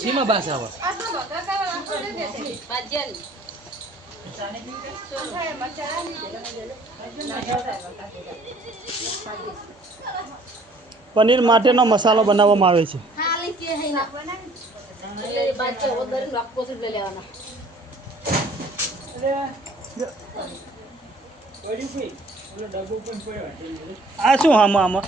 सीमा बासावा પનીર માટેનો મસાલો બનાવવામાં આવે છે. આ શું આમાં આમાં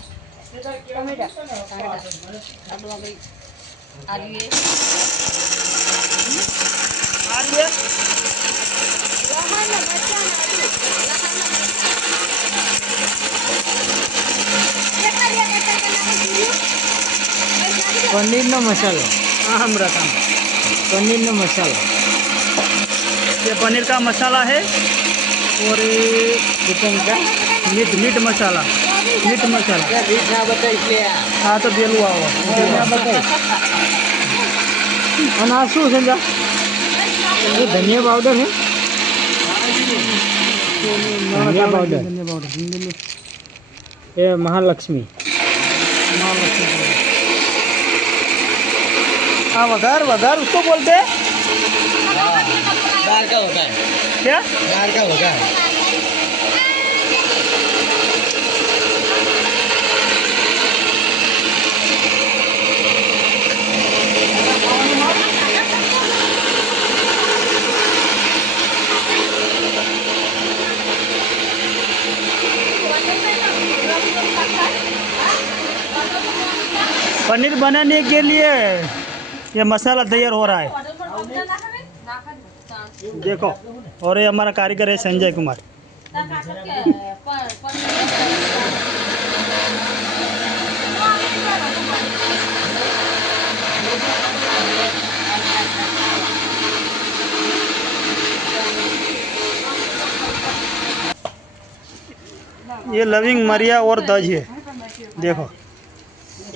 पनीर नो मसाला हम रखा पनीर नो मसाला ये पनीर का मसाला है और ये चिकन का मीट मसाला रीट ना बताई इसलिए हाँ तो बेलू आओ ना बताई અને આ શું છે એ ધનિયા પાવડર છે ધનિયા પાવડર એ મહાલક્ષ્મી हाँ वघार उसको बोलते हैं दाल का होता है क्या दाल का होता है पनीर बनाने के लिए ये मसाला तैयार हो रहा है देखो और ये हमारा कारीगर है संजय कुमार ये लविंग मरिया और दज है देखो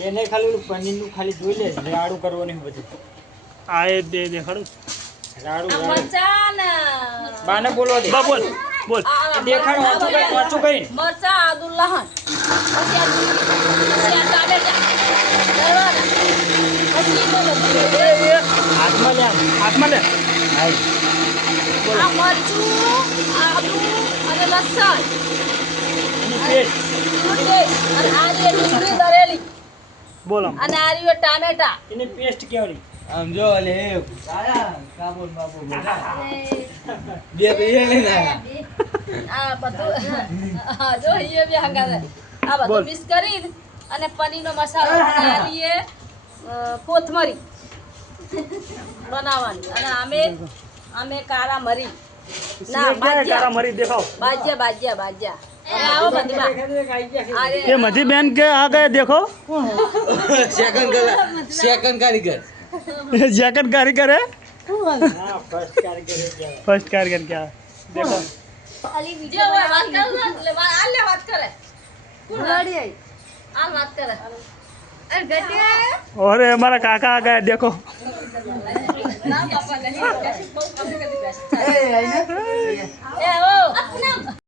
એને ખાલી પનીર નું ખાલી જોઈ લે રાડું કરવાનું બધું आए दे दे खड़ू રાડું બાને બોલો દે बोल बोल દેખાણ વાંચું કઈ મરચા આદુ લહણ પછી આ ટામેટા દરવાના પછી હાથમાં લે हाथ में ले આ મરચું આદુ અને લસણ પેસ્ટ અને આ જે ડુંગળી દરેલી बोल અને આ રહ્યું ટામેટા એની પેસ્ટ કેવડી આમ જો લે આયા કાબોલ બાબુ બે બે લઈને આયા આ બધું જો એ બી હંગારે આ બધું મિક્સ કરી અને પનીરનો મસાલો બનાવીએ કોથમરી બનાવવાની અને અમે કાળા મરી ના कारा मरी दिखाओ બાજ્યા आओ मधुबा ये मधी बहन के आ गए देखो सेकंड कारीगर जैकेट कारीगर है हां फर्स्ट कारीगर फर्स्ट कारीगर क्या देखो जो बात कर ले बात करे कुड़ी आ बात करे अरे गटे और ये हमारा काका आ गए देखो ना पापा नहीं कैसे बहुत कम कर दी ए ओ